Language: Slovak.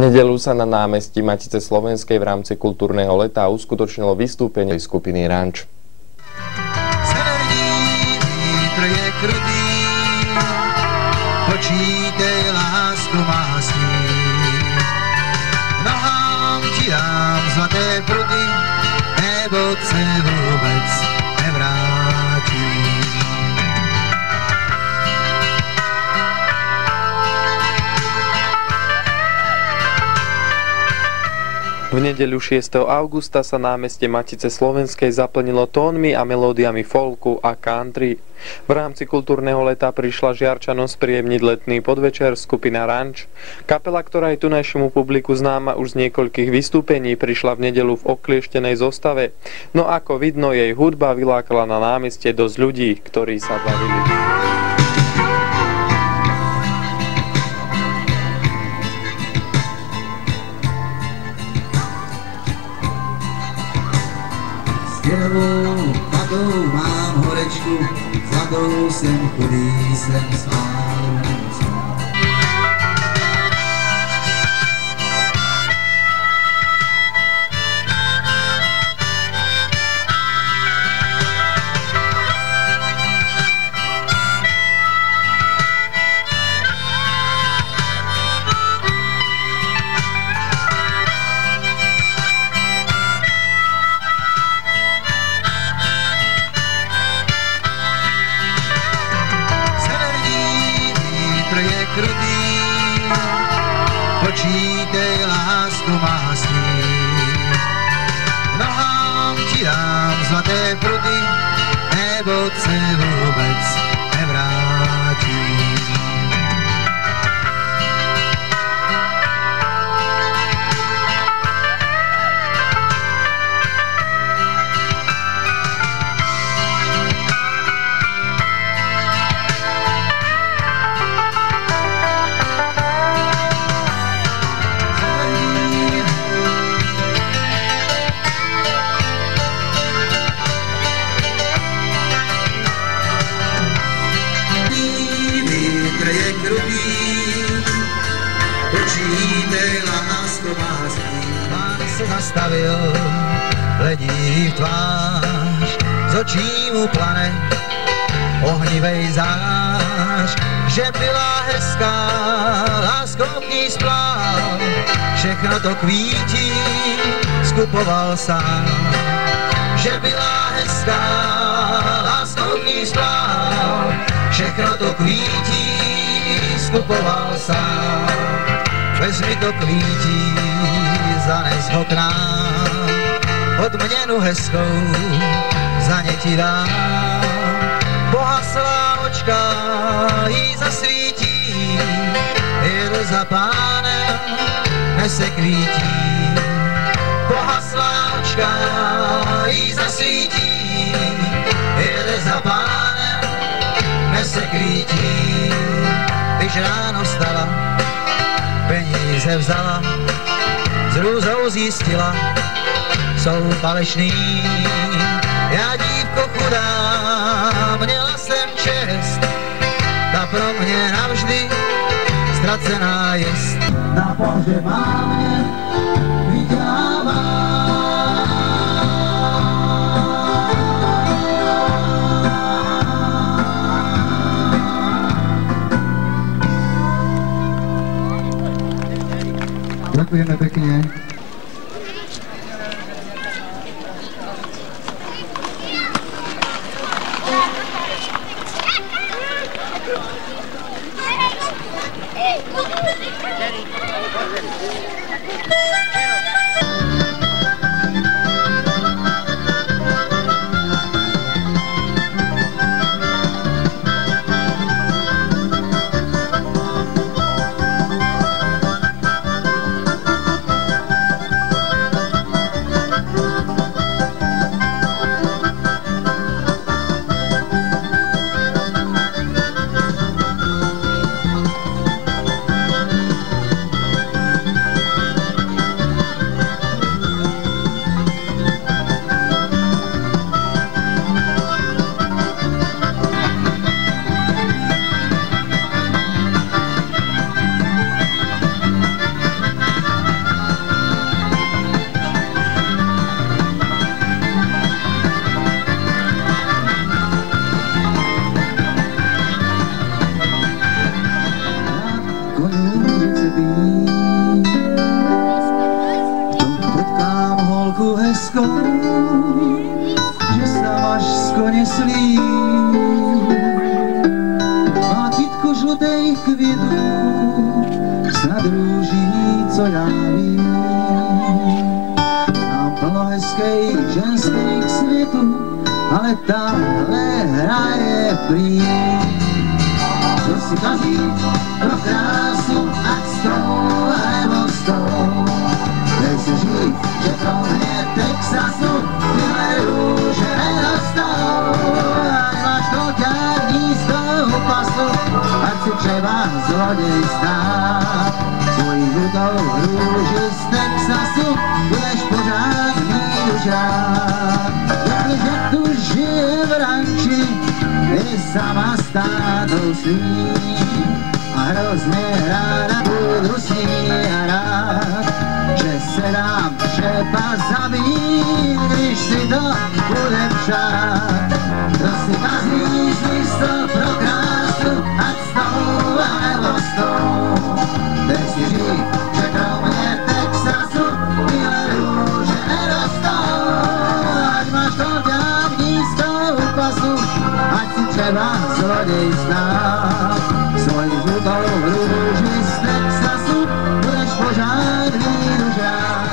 nedeľu sa na námestí Matice Slovenskej v rámci kultúrneho leta uskutočnilo vystúpenie skupiny Ranč. Severní vítr je krutý, počítej lásku má sníh. Nohám ti dám zlaté pruty, nebo se vůbec nevrátí. V nedeľu 6. augusta sa námestie Matice Slovenskej zaplnilo tónmi a melódiami folku a country. V rámci kultúrneho leta prišla Žiarčanom spríjemniť letný podvečer skupina Ranč. Kapela, ktorá je tunajšiemu publiku známa už z niekoľkých vystúpení, prišla v nedeľu v oklieštenej zostave. No ako vidno, jej hudba vylákala na námestie dosť ľudí, ktorí sa bavili. Dělou chatou mám horečku, zlatou jsem chudý, jsem spál. Je krutý, počítej lásku má sníh. Nohám ti dám zlaté pruty, nebo se vůbec nevrátí. Počítej lásku má sníh. Pán se zastavil, hledí v tvář, z očí mu plane ohnivej zář, že byla hezká, láskou k ní splál, všechno to kvítí skupoval sám. Že byla hezká, láskou k ní splál, všechno to kvítí skupoval sám. Vezmi to kvítí, zanes ho k nám, odměnu hezkou za ně ti dám. Pohaslá očka jí zasvítí, jede za pánem, nese kvítí. Pohaslá očka jí zasvítí, jede za pánem, nese kvítí. Když ráno vstala, peníze vzala, s růzou zjistila, jsou falešný. Já dívko chudá, měla jsem čest, ta pro mě navždy ztracená jest. Na pohřeb má mě vydělává. Ďakujeme pekne. druží, co já vím. Mám plno hezkých ženských světů, ale tahle hraje prý. Co si kazí pro krásu, ať s tou nebo s tou. Dej si říct, že pro mě Texasu tyhle růže nerostou. Ať máš to ťahní z toho pasu, ať si třeba zloděj stát. Svojí žlutou růži z Texasu budeš pořád mít už rád. Že tu žije v ranči, je sama státou svým a hrozně ráda budu s ní a rád, že se dám třeba zabít, když si to budem přát. Kdo si kazí z místo pro krásu, ať s tou nebo s tou. Dej si říct, že kromě Texasu tyhle růže nerostou. Ať máš to ťahní z toho pasu, ať si třeba zloděj znát. Svoji žlutou růži z Texasu budeš pořád mít už rád.